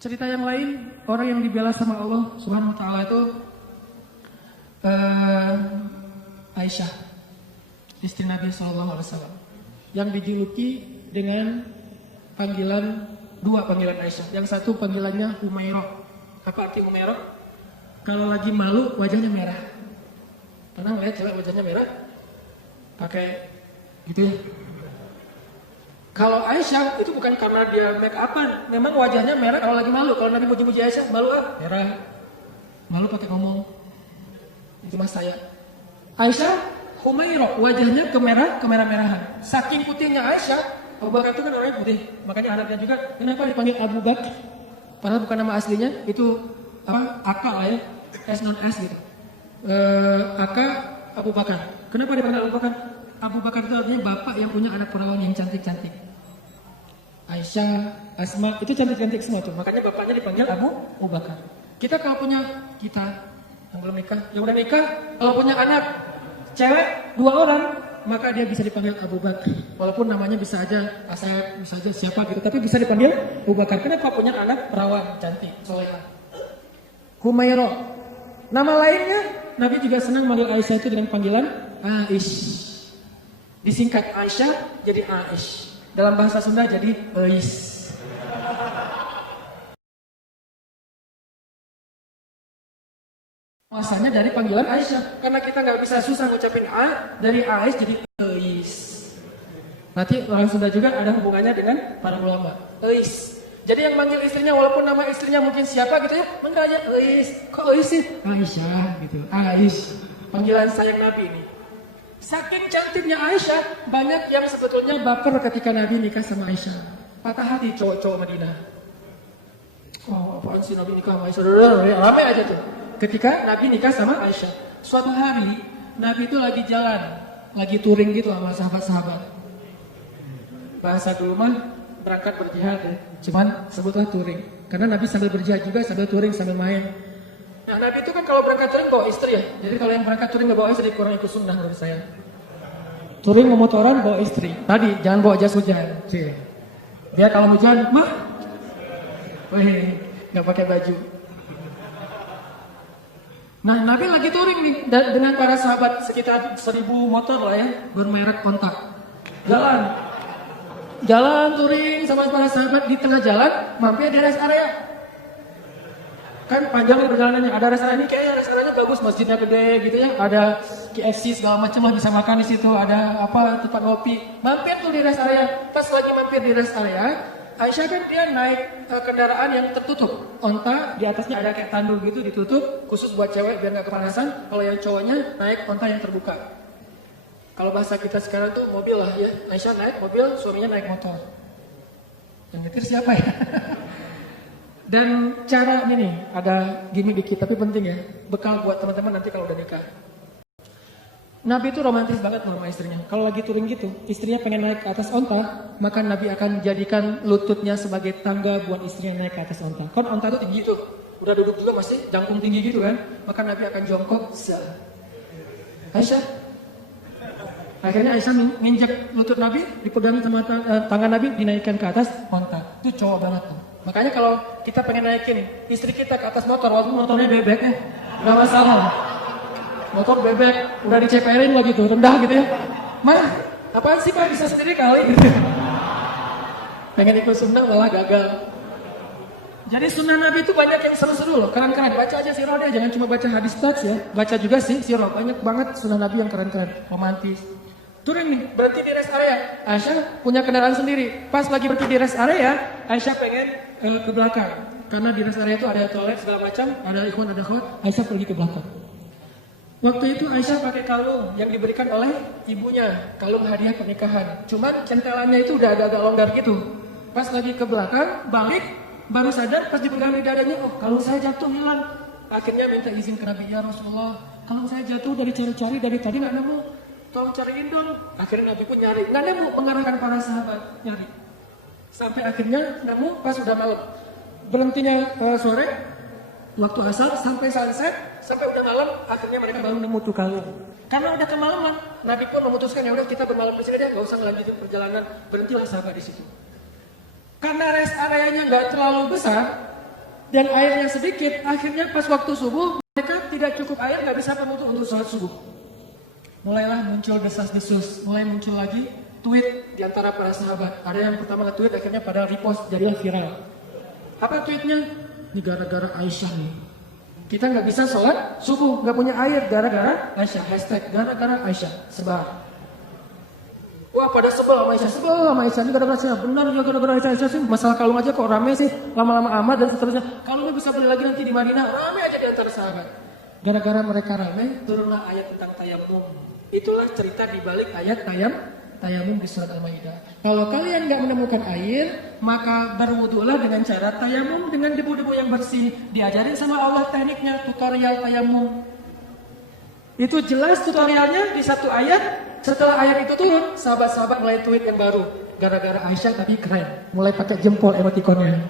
Cerita yang lain, orang yang dibela sama Allah Subhanahu wa taala itu Aisyah, istri Nabi sallallahu alaihi wasallam, yang dijuluki dengan dua panggilan Aisyah. Yang satu panggilannya Humairah. Apa arti Humairah? Kalau lagi malu wajahnya merah. Pernah ngeliat cewek wajahnya merah? Pakai gitu ya. Kalau Aisyah itu bukan karena dia make upan, memang wajahnya merah kalau lagi malu. Kalau Nabi muji-muji Aisyah, malu merah. Malu pakai ngomong. Itu mas saya. Aisyah Humairah, wajahnya kemerah-merahan. Saking putihnya Aisyah, Abu Bakar itu kan orangnya putih. Makanya anaknya juga kenapa dipanggil Abu Bakar? Padahal bukan nama aslinya, itu apa? Aka lah ya. As non as gitu. Aka Abu Bakar. Kenapa dipanggil Abu Bakar? Abu Bakar itu artinya bapak yang punya anak perawan yang cantik-cantik. Aisyah, Asma, itu cantik-cantik semua tuh. Makanya bapaknya dipanggil Abu Bakar. Kita yang belum nikah, yang udah nikah, kalau punya anak cewek 2 orang, maka dia bisa dipanggil Abu Bakar. Walaupun namanya bisa aja Asep, bisa aja siapa gitu, tapi bisa dipanggil Abu Bakar. Kenapa? Punya anak perawan cantik, solehah. Humairah. Nama lainnya, Nabi juga senang manggil Aisyah itu dengan panggilan Aish. Disingkat Aisyah jadi Aish. Dalam bahasa Sunda jadi Ais. Asalnya dari panggilan Aisyah. Karena kita nggak bisa susah ngucapin A, dari Aish jadi Ais. Nanti orang Sunda juga ada hubungannya dengan para ulama. Ais. Jadi yang manggil istrinya walaupun nama istrinya mungkin siapa gitu ya, manggil aja Ais. Kok Ais sih? Aisyah gitu. Aish. Panggilan sayang Nabi ini. Saking cantiknya Aisyah, banyak yang sebetulnya baper ketika Nabi nikah sama Aisyah. Patah hati cowok-cowok Madinah. Oh, apaan sih Nabi nikah sama Aisyah? Ramai aja tuh. Ketika Nabi nikah sama Aisyah. Suatu hari, Nabi itu lagi jalan, lagi touring gitu sama sahabat-sahabat. Bahasa dulu mah berangkat berjihad ya. Cuman sebutlah touring. Karena Nabi sambil berjihad juga, sambil touring, sambil main. Nah, Nabi itu kan kalau berangkat touring bawa istri ya. Jadi kalau yang berangkat touring gak bawa istri, kurang ikut sunnah menurut saya. Touring memotoran bawa istri. Tadi jangan bawa jas hujan. Dia kalau hujan, nggak pakai baju. Nah, Nabi lagi touring nih dengan para sahabat sekitar 1000 motor lah ya, bermerek kontak. Jalan touring sama para sahabat, di tengah jalan mampir di rest area. Kan panjang perjalanannya, ada rest area ini kayaknya rest areanya bagus, masjidnya gede gitu ya, ada KFC segala macam lah, bisa makan di situ, ada apa tempat ngopi. Mampir tuh di rest area. Pas lagi mampir di rest area, Aisyah kan dia naik kendaraan yang tertutup, onta di atasnya ada kayak tandu gitu ditutup, khusus buat cewek biar nggak kepanasan. Kalau yang cowoknya naik onta yang terbuka. Kalau bahasa kita sekarang tuh mobil lah ya, Aisyah naik mobil, suaminya naik motor. Yang nyetir siapa ya? Dan cara ini ada gimmick dikit tapi penting ya, bekal buat teman-teman nanti kalau udah nikah. Nabi itu romantis banget sama istrinya. Kalau lagi touring gitu, istrinya pengen naik ke atas onta, maka Nabi akan jadikan lututnya sebagai tangga buat istrinya naik ke atas onta. Kan onta itu tinggi tuh, udah duduk juga masih jangkung tinggi gitu kan, maka Nabi akan jongkok. Aisyah, akhirnya Aisyah nginjek lutut Nabi, dipegang sama tangan Nabi, dinaikkan ke atas onta. Itu cowok banget tuh. Makanya kalau kita pengen naikin istri kita ke atas motor, walaupun motornya bebek ya, nggak masalah. Motor bebek, udah diceperin lagi tuh, rendah gitu ya. Mah, apaan sih Pak, bisa sendiri kali gitu. Pengen ikut sunnah malah gagal. Jadi sunnah Nabi itu banyak yang seru-seru loh, keren-keren. Baca aja sirah deh, jangan cuma baca hadis teks ya. Baca juga sih sirah, banyak banget sunnah Nabi yang keren-keren, romantis. Touring nih, berhenti di rest area. Aisyah punya kendaraan sendiri. Pas lagi berhenti di rest area, Aisyah pengen ke belakang. Karena di rest area itu ada toilet segala macam, ada ikhwan, ada akhwat. Aisyah pergi ke belakang. Waktu itu Aisyah pakai kalung yang diberikan oleh ibunya, kalung hadiah pernikahan. Cuman centelannya itu udah agak-agak longgar gitu. Pas lagi ke belakang, balik, baru sadar pas dipegang di dadanya, oh kalung saya jatuh hilang. Akhirnya minta izin ke Nabi, ya Rasulullah, kalung saya jatuh dari cari-cari dari tadi nggak nemu. Tolong cariin dong. Akhirnya Nabi pun nyari, nggak nemu, mengarahkan para sahabat nyari. Sampai akhirnya nemu pas udah malam. Berhentinya sore, waktu asar sampai sunset, sampai udah malam, akhirnya mereka baru nemu tuh kalung. Karena udah kemalaman, Nabi pun memutuskan ya udah kita bermalam di sini deh, nggak usah ngelanjutin perjalanan, berhentilah sahabat di situ. Karena rest areanya nggak terlalu besar, dan airnya sedikit, akhirnya pas waktu subuh mereka tidak cukup air, nggak bisa berwudu untuk sholat subuh. Mulailah muncul desas-desus, mulai muncul lagi tweet di antara para sahabat. Ada yang pertama nge-tweet, akhirnya pada repost, jadilah viral. Apa tweetnya? Ini gara-gara Aisyah nih. Kita nggak bisa sholat subuh, nggak punya air gara-gara Aisyah. Hashtag gara-gara Aisyah sebar. Wah, pada sebel sama Aisyah. Ini gara-gara Aisyah. Benar ya gara-gara Aisyah sih. Masalah kalung aja kok rame sih, lama-lama amat dan seterusnya. Kalungnya bisa beli lagi nanti di Madinah, rame aja di antara sahabat. Gara-gara mereka rame, turunlah ayat tentang tayamum. Itulah cerita di balik ayat tayamum di surat Al-Maidah. Kalau kalian nggak menemukan air, maka berwudulah dengan cara tayamum dengan debu-debu yang bersih. Diajarin sama Allah tekniknya, tutorial tayamum. Itu jelas tutorialnya di satu ayat. Setelah ayat itu turun, sahabat-sahabat mulai tweet yang baru. Gara-gara Aisyah tapi keren. Mulai pakai jempol emotikonnya.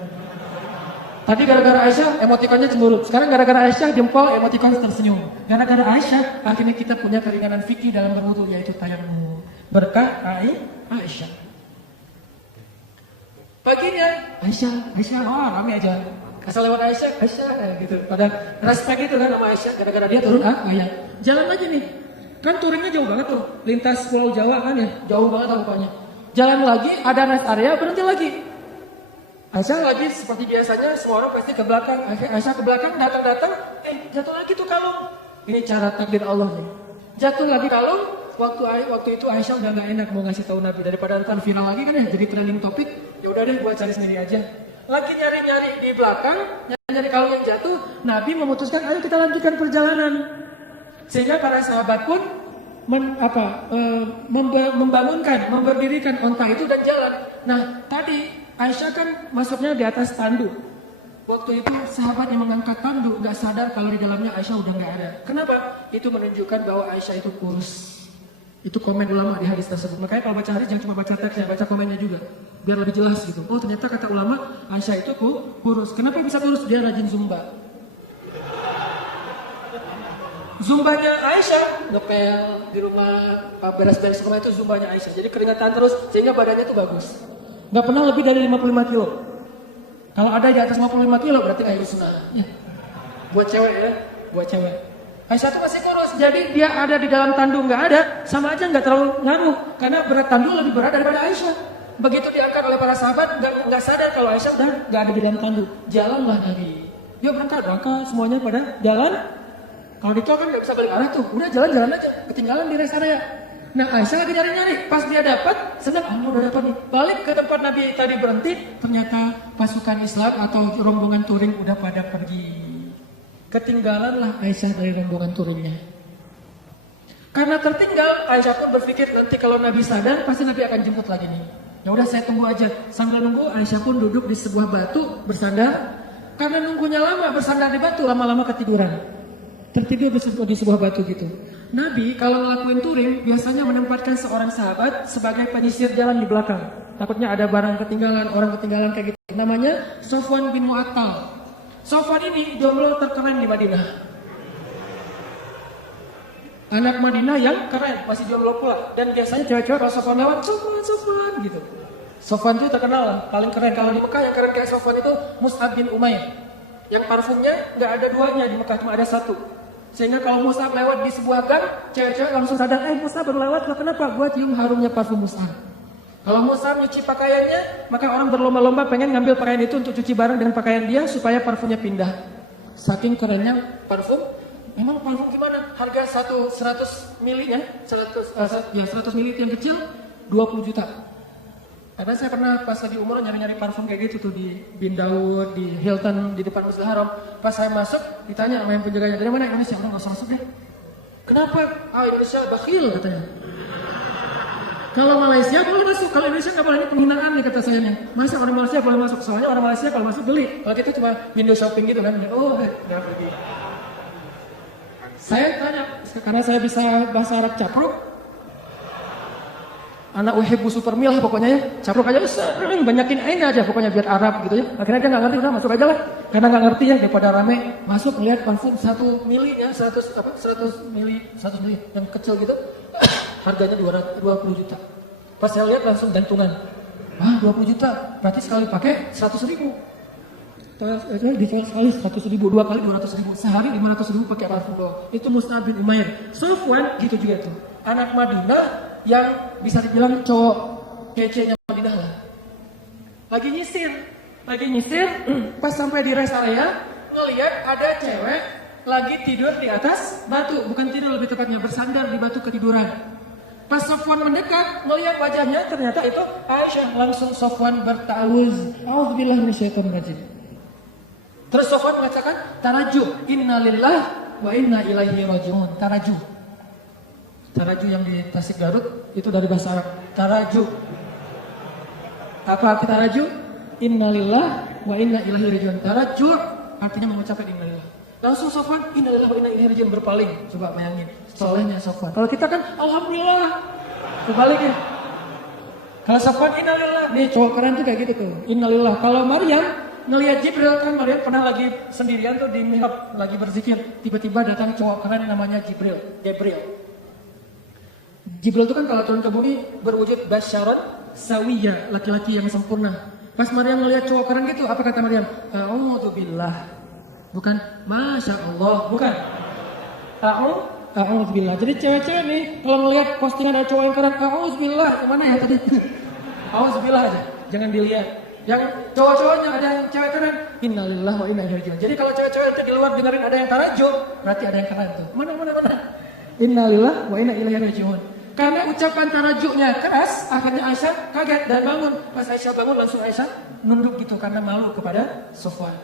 Tadi gara-gara Aisyah emotikonnya cemberut. Sekarang gara-gara Aisyah jempol emotikon tersenyum. Gara-gara Aisyah akhirnya kita punya keringanan fikih dalam berwudu, yaitu tayamum. Berkah Aisyah. Paginya Aisyah, oh rame aja. Asal lewat Aisyah gitu. Pada respect itu kan sama Aisyah, gara-gara dia turun ayat. Jalan aja nih. Kan touringnya jauh banget tuh, lintas Pulau Jawa kan ya, jauh banget rupanya. Jalan lagi, ada rest area, berhenti lagi. Aisyah lagi seperti biasanya, semua orang pasti ke belakang. Aisyah ke belakang, datang, jatuh lagi tuh kalung. Ini cara takdir Allah nih. Jatuh lagi kalung, waktu itu Aisyah udah gak enak mau ngasih tahu Nabi, daripada ntar viral lagi kan ya, jadi trending topik. Ya udah deh, gua cari sendiri aja. Lagi nyari-nyari di belakang, nyari kalung yang jatuh, Nabi memutuskan, ayo kita lanjutkan perjalanan. Sehingga para sahabat pun membangunkan, memberdirikan onta itu dan jalan. Nah, tadi Aisyah kan masuknya di atas tanduk. Waktu itu sahabat yang mengangkat tanduk nggak sadar kalau di dalamnya Aisyah udah nggak ada. Kenapa? Itu menunjukkan bahwa Aisyah itu kurus. Itu komen ulama di hadis tersebut. Makanya kalau baca hadis jangan cuma baca teksnya, baca komennya juga. Biar lebih jelas gitu. Oh ternyata kata ulama Aisyah itu kurus. Kenapa bisa kurus? Dia rajin zumba. Zumbanya Aisyah, ngepel di rumah, beres-beres rumah itu zumbanya Aisyah. Jadi keringatan terus, sehingga badannya itu bagus. Gak pernah lebih dari 55 kilo. Kalau ada di atas 55 kilo berarti air sunnah. Ya. Buat cewek ya, buat cewek. Aisyah itu masih kurus, jadi dia ada di dalam tanduk nggak ada, sama aja nggak terlalu ngaruh. Karena berat tanduk lebih berat daripada Aisyah. Begitu diangkat oleh para sahabat, nggak sadar kalau Aisyah udah nggak ada di dalam tanduk. Jalanlah Nabi. Dia berangkat, semuanya pada jalan. Kalau di tol kan nggak bisa balik arah tuh, udah jalan-jalan aja, ketinggalan di rest area. Nah Aisyah lagi nyari-nyari, pas dia dapat, senang, udah dapat nih. Balik ke tempat Nabi tadi berhenti, ternyata pasukan Islam atau rombongan touring udah pada pergi. Ketinggalanlah Aisyah dari rombongan touringnya. Karena tertinggal, Aisyah pun berpikir nanti kalau Nabi sadar, pasti Nabi akan jemput lagi nih. Ya udah saya tunggu aja. Sambil nunggu, Aisyah pun duduk di sebuah batu bersandar. Karena nunggunya lama bersandar di batu, lama-lama ketiduran. Tertidur di sebuah batu gitu. Nabi kalau ngelakuin touring biasanya menempatkan seorang sahabat sebagai penyisir jalan di belakang. Takutnya ada barang ketinggalan, orang ketinggalan kayak gitu. Namanya Sofwan bin Mu'attal. Sofwan ini jomblo terkeren di Madinah. Anak Madinah yang keren, masih jomblo pula. Dan biasanya cewek-cewek kalau Sofwan lewat, Sofwan gitu. Sofwan itu terkenal lah, paling keren. Kalau di Mekah yang keren kayak Sofwan itu Mus'ab bin Umair. Yang parfumnya nggak ada duanya, di Mekah cuma ada satu. Sehingga kalau Mus'ab lewat di sebuah gang, cewek-cewek langsung sadar, Mus'ab berlewat, kenapa? Gua cium harumnya parfum Mus'ab. Kalau Mus'ab nyuci pakaiannya, maka orang berlomba-lomba pengen ngambil pakaian itu untuk cuci bareng dengan pakaian dia supaya parfumnya pindah. Saking kerennya parfum. Memang parfum gimana? Harga 100 mili ya, 100 mili yang kecil 20 juta. Karena saya pernah pas lagi umroh nyari-nyari parfum kayak gitu tuh di Bin Daud, di Hilton, di depan Masjidil Haram. Pas saya masuk, ditanya sama yang penjaganya, dari mana Indonesia? Udah nggak usah masuk deh. Kenapa? Indonesia bakhil katanya. Kalau Malaysia boleh masuk, kalau Indonesia nggak boleh, ini penghinaan nih kata saya nih. Masa orang Malaysia boleh masuk? Soalnya orang Malaysia kalau masuk beli. Kalau kita cuma window shopping gitu kan, udah pergi. Saya tanya, karena saya bisa bahasa Arab capruk. Anak uhibbu supermil lah pokoknya ya. Capruk aja sering banyakin ain aja pokoknya biar Arab gitu ya. Akhirnya dia nggak ngerti, udah masuk aja lah. Karena nggak ngerti ya, daripada rame masuk lihat parfum 1 mili ya, 100 mili yang kecil gitu. Harganya 20 juta. Pas saya lihat langsung gantungan. 20 juta. Berarti sekali pakai 100 ribu. Dicoel sekali 100.000, 2 kali 200.000, sehari 500.000 pakai parfum doang. Itu Mus'ab bin Umair. Sofwan gitu juga tuh. Anak Madinah yang bisa dibilang cowok kece-nya Madinah lah. Lagi nyisir, pas sampai di rest area, ngelihat ada cewek lagi tidur di atas batu, bukan tidur lebih tepatnya bersandar di batu ketiduran. Pas Sofwan mendekat, melihat wajahnya, ternyata itu Aisyah. Langsung Sofwan berta'awuz, a'udzubillahi minasyaitonirrajim. Terus Sofwan mengatakan, taraju, innalillah wa inna ilaihi raji'un. Taraju yang di Tasik Garut itu dari bahasa Arab. Taraju. Apa arti taraju? Innalillah wa inna ilaihi raji'un. Taraju artinya mengucapkan innalillah. Langsung Sofwan, innalillah wa inna ilaihi raji'un, berpaling. Coba bayangin, solehnya Sofwan. Kalau kita kan, alhamdulillah. Kebalik ya. Kalau Sofwan, innalillah. Nih cowok keren tuh kayak gitu tuh. Innalillah. Kalau Maryam ngelihat Jibril, kan Maryam pernah lagi sendirian tuh di mihrab lagi berzikir. Tiba-tiba datang cowok keren namanya Jibril. Jibril itu kan kalau turun ke bumi berwujud basyaron sawiyya, laki-laki yang sempurna. Pas Maryam ngelihat cowok keren gitu, apa kata Maryam? A'udzubillah. Bukan Masya Allah, bukan A'udzubillah. Jadi cewek-cewek nih kalau ngelihat postingan ada cowok yang keren, A'udzubillah, mana ya tadi? A'udzubillah aja, jangan dilihat. Yang cowok-cowoknya ada yang cewek keren, innalillahi wa inna ilaihi raji'un. Jadi kalau cewek-cewek itu di luar dengerin ada yang tarajum, berarti ada yang keren tuh. Mana. Innalillahi wa inna ilaihi raji'un. Karena ucapan tarajuknya keras, akhirnya Aisyah kaget dan bangun. Pas Aisyah bangun langsung Aisyah nunduk gitu karena malu kepada Sofwan.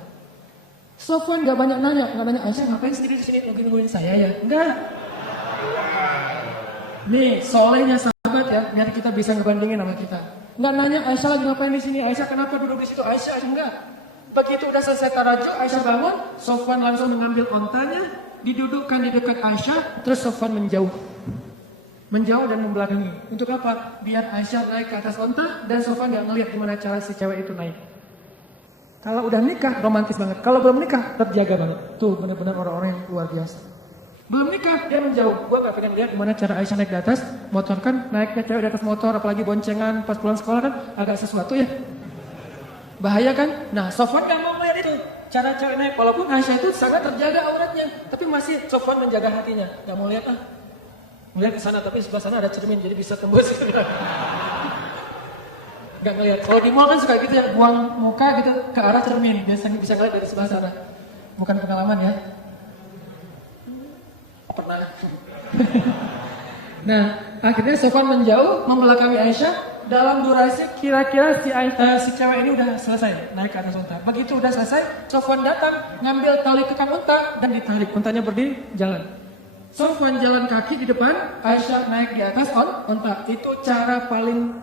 Sofwan gak banyak nanya Aisyah ngapain sendiri di sini nungguin saya ya? Enggak. Nih solehnya sahabat ya, biar kita bisa ngebandingin sama kita. Enggak nanya Aisyah lagi ngapain di sini, Aisyah kenapa duduk di situ, Aisyah enggak. Begitu udah selesai tarajuk, Aisyah bangun, Sofwan langsung mengambil ontanya, didudukkan di dekat Aisyah, terus Sofwan menjauh dan membelakangi. Untuk apa? Biar Aisyah naik ke atas onta dan Sofwan gak ngelihat gimana cara si cewek itu naik. Kalau udah nikah romantis banget, kalau belum nikah terjaga banget. Tuh benar-benar orang-orang yang luar biasa. Belum nikah dia menjauh. Gua gak pengen lihat gimana cara Aisyah naik di atas motor, kan naiknya cewek di atas motor apalagi boncengan pas pulang sekolah kan agak sesuatu ya. Bahaya kan? Nah Sofwan gak mau melihat itu cara cewek naik, walaupun Aisyah itu sangat terjaga auratnya, tapi masih Sofwan menjaga hatinya. Gak mau lihat melihat ke sana, tapi sebelah sana ada cermin jadi bisa tembus. Gak ngelihat. Kalau di mall kan suka gitu ya, buang muka gitu ke arah cermin, biasanya bisa ngeliat dari sebelah sana. Bukan pengalaman ya. Pernah. Nah, akhirnya Sofwan menjauh membelakangi Aisyah. Dalam durasi kira-kira si cewek ini udah selesai naik ke atas unta. Begitu udah selesai, Sofwan datang ngambil tali kekang unta dan ditarik. Untanya berdiri jalan. Sofwan jalan kaki di depan, Aisyah naik di atas unta. Itu cara paling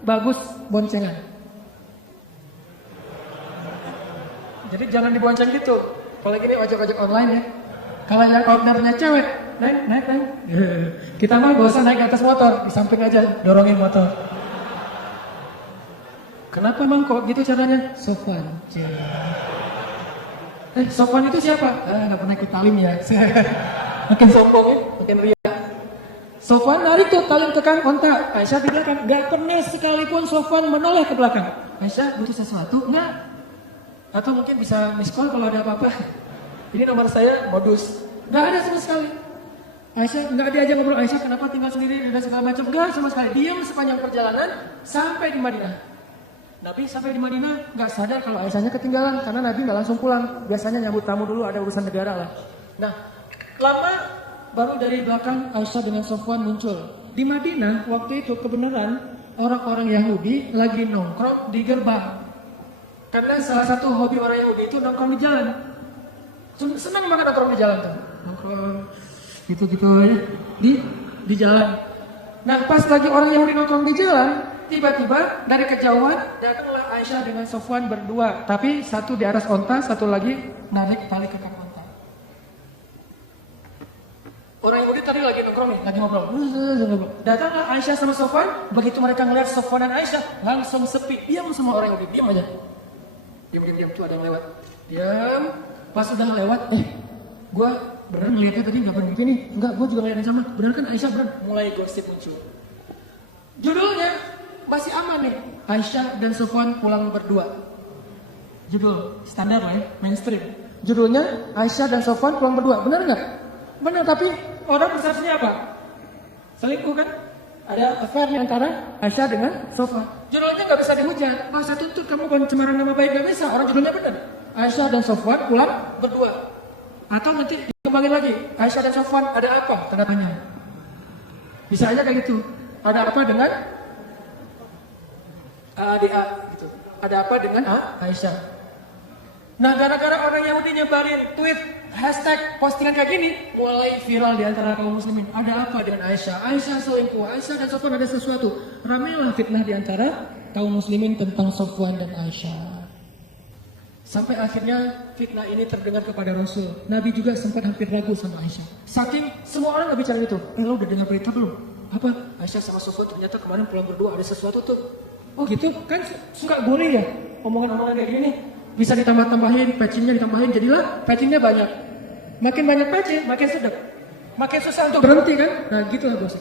bagus boncengan. Jadi jangan dibonceng gitu. Apalagi ini ojek-ojek online ya. Kalau yang ordernya cewek, naik. Kita mah gak usah naik di atas motor, di samping aja dorongin motor. Kenapa emang kok gitu caranya? Sofwan. Sofwan itu siapa? Gak pernah ikut talim ya. Makin sombong ya, makin ria. Sofwan narik tuh tali kekang onta. Aisyah di belakang. Gak pernah sekalipun Sofwan menoleh ke belakang. Aisyah butuh sesuatu? Enggak. Atau mungkin bisa miss call kalau ada apa-apa. Ini nomor saya, modus. Gak ada sama sekali. Aisyah gak diajak ngobrol. Aisyah kenapa tinggal sendiri dan segala macam. Gak sama sekali. Diam sepanjang perjalanan sampai di Madinah. Nabi sampai di Madinah gak sadar kalau Aisyahnya ketinggalan. Karena Nabi gak langsung pulang. Biasanya nyambut tamu dulu, ada urusan negara lah. Nah, lama baru dari belakang Aisyah dengan Sofwan muncul. Di Madinah waktu itu kebenaran orang-orang Yahudi lagi nongkrong di gerbang. Karena salah satu hobi orang Yahudi itu nongkrong di jalan. Senang banget nongkrong di jalan tuh. Nongkrong gitu-gitu ya di jalan. Nah pas lagi orang Yahudi nongkrong di jalan, tiba-tiba dari kejauhan datanglah Aisyah dengan Sofwan berdua. Tapi satu di atas onta, satu lagi narik tali kekang onta. Orang Yahudi tadi lagi nongkrong nih, lagi ngobrol. Datanglah Aisyah sama Sofwan. Begitu mereka ngeliat Sofwan dan Aisyah, langsung sepi. Diam semua orang Yahudi, diam aja. Diam, tuh ada yang lewat. Diam. Pas udah lewat, gue beneran ngeliatnya tadi gak berhenti nih. Enggak, gue juga ngeliat yang sama. Bener kan Aisyah bener. Mulai gosip muncul. Judulnya masih aman nih. Aisyah dan Sofwan pulang berdua. Judul standar lah ya, mainstream. Judulnya Aisyah dan Sofwan pulang berdua. Benar nggak? Benar, tapi orang persepsinya apa? Selingkuh kan? Ada affair antara Aisyah dengan Sofwan. Judulnya nggak bisa dihujat. Saya tuntut kamu pencemaran nama baik, nggak bisa. Orang judulnya benar. Aisyah dan Sofwan pulang berdua. Atau nanti dikembangin lagi. Aisyah dan Sofwan ada apa? Tanda tanya. Bisa aja kayak gitu. Ada apa dengan ADA gitu. Ada apa dengan Aisyah? Nah, gara-gara orang Yahudi nyebarin tweet, hashtag, postingan kayak gini, mulai viral di antara kaum muslimin. Ada apa dengan Aisyah? Aisyah selingkuh, Aisyah dan Sofwan ada sesuatu. Ramailah fitnah di antara kaum muslimin tentang Sofwan dan Aisyah. Sampai akhirnya fitnah ini terdengar kepada Rasul. Nabi juga sempat hampir ragu sama Aisyah. Saking semua orang nggak bicara itu. Lo udah dengar berita belum? Apa? Aisyah sama Sofwan ternyata kemarin pulang berdua ada sesuatu tuh. Oh gitu? Kan suka bully ya? Omongan-omongan kayak gini. Bisa ditambah-tambahin, patchingnya ditambahin, jadilah patchingnya banyak. Makin banyak patching, makin sedap. Makin susah untuk berhenti kan? Nah gitulah bos.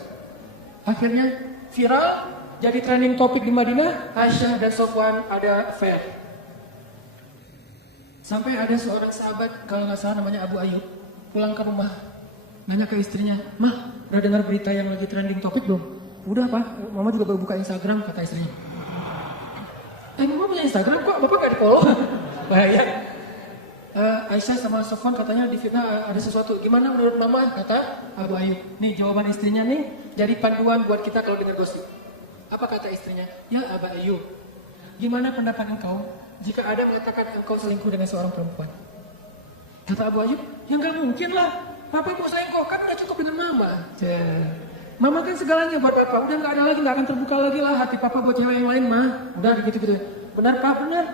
Akhirnya viral, jadi trending topik di Madinah, Aisyah dan Sofwan ada affair. Sampai ada seorang sahabat, kalau nggak salah namanya Abu Ayyub, pulang ke rumah, nanya ke istrinya, "Mah, udah dengar berita yang lagi trending topik belum?" "Udah Pak, Mama juga baru buka Instagram," kata istrinya. Mama punya Instagram kok, Bapak nggak di-follow? Bahaya. Aisyah sama Sofwan katanya difitnah ada sesuatu. Gimana menurut Mama? Kata Abu Ayyub. Nih jawaban istrinya nih, jadi panduan buat kita kalau dengar gosip. Apa kata istrinya? "Ya Abu Ayyub, gimana pendapat engkau jika ada mengatakan engkau selingkuh dengan seorang perempuan?" Kata Abu Ayyub, "Ya nggak mungkin lah. Papa mau selingkuh, kan udah cukup dengan Mama." Mama kan segalanya buat Papa. Udah nggak ada lagi, nggak akan terbuka lagi lah hati Papa buat cewek yang lain, mah. Udah gitu-gitu. Benar Pak, benar.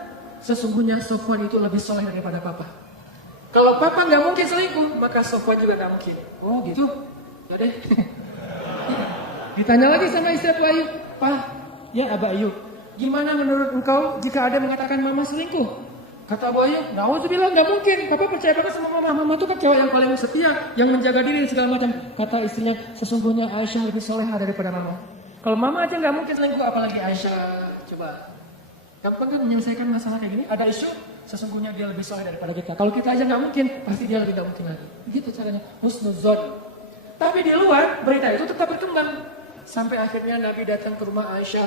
Sesungguhnya Sofwan itu lebih soleh daripada Papa. Kalau Papa nggak mungkin selingkuh, maka Sofwan juga nggak mungkin. Oh gitu. Ya deh. Ditanya lagi sama istri Abu Ayyub, "Pak, ya Abu Ayyub, gimana menurut engkau jika ada mengatakan Mama selingkuh?" Kata Abu Ayyub, "Nauzubillah, nggak mungkin. Papa percaya banget sama Mama. Mama itu kan cewek yang paling setia, yang menjaga diri dan segala macam." Kata istrinya, "Sesungguhnya Aisyah lebih soleha daripada Mama." Kalau Mama aja nggak mungkin selingkuh, apalagi Aisyah. Coba. Gampang kan menyelesaikan masalah kayak gini? Ada isu, sesungguhnya dia lebih soleh daripada kita. Kalau kita aja nggak mungkin, pasti dia lebih nggak mungkin lagi. Begitu caranya. Husnuzon. Tapi di luar, berita itu tetap berkembang. Sampai akhirnya Nabi datang ke rumah Aisyah.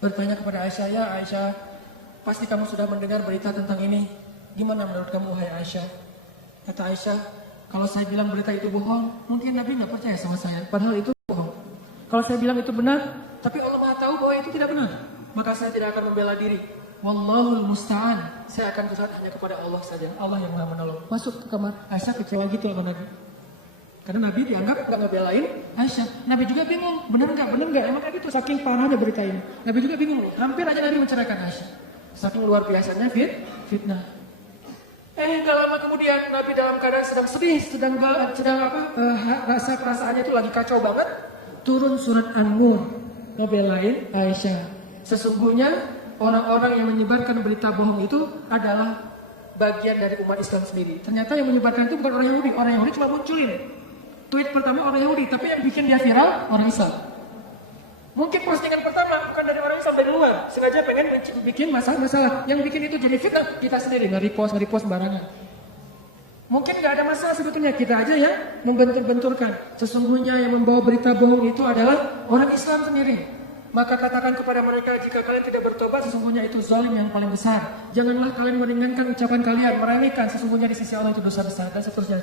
Bertanya kepada Aisyah, "Ya Aisyah, pasti kamu sudah mendengar berita tentang ini. Gimana menurut kamu, wahai Aisyah?" Kata Aisyah, "Kalau saya bilang berita itu bohong, mungkin Nabi nggak percaya sama saya. Padahal itu bohong. Kalau saya bilang itu benar, tapi Allah Maha tahu bahwa itu tidak benar, maka saya tidak akan membela diri. Wallahul musta'an. Saya akan bersandar hanya kepada Allah saja. Allah yang Maha menolong." Masuk ke kamar. Aisyah kecewa gitu sama Nabi. Karena Nabi dianggap nggak ngebelain Aisyah. Nabi juga bingung, benar nggak? Emang kayak gitu, saking parahnya berita ini. Nabi juga bingung. Hampir aja Nabi menceraikan Aisyah. Saking luar biasanya fitnah. Gak lama kemudian Nabi dalam keadaan sedang sedih, rasa perasaannya itu lagi kacau banget. Turun surat An-Nur ngebelain Aisyah. Sesungguhnya orang-orang yang menyebarkan berita bohong itu adalah bagian dari umat Islam sendiri. Ternyata yang menyebarkan itu bukan orang Yahudi. Orang Yahudi cuma munculin tweet pertama orang Yahudi, tapi yang bikin dia viral orang Islam. Mungkin postingan pertama bukan dari orang Islam, dari luar. Sengaja pengen bikin masalah. Yang bikin itu jadi fitnah kita sendiri, nge-repost sembarangan. Mungkin nggak ada masalah sebetulnya, kita aja yang membentur-benturkan. Sesungguhnya yang membawa berita bohong itu adalah orang Islam sendiri. Maka katakan kepada mereka, jika kalian tidak bertobat, sesungguhnya itu zalim yang paling besar. Janganlah kalian meringankan ucapan kalian, meremehkan, sesungguhnya di sisi Allah itu dosa besar, dan seterusnya.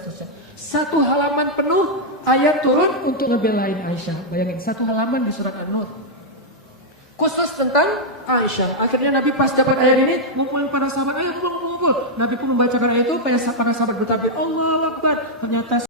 Satu halaman penuh ayat turun untuk ngebelain Aisyah. Bayangin, satu halaman di surat An-Nur khusus tentang Aisyah. Akhirnya Nabi pas dapat ayat ini, ngumpulin para sahabat, ayo ngumpul. Nabi pun membacakan ayat itu, para sahabat bertakbir, Allahu Akbar. Ternyata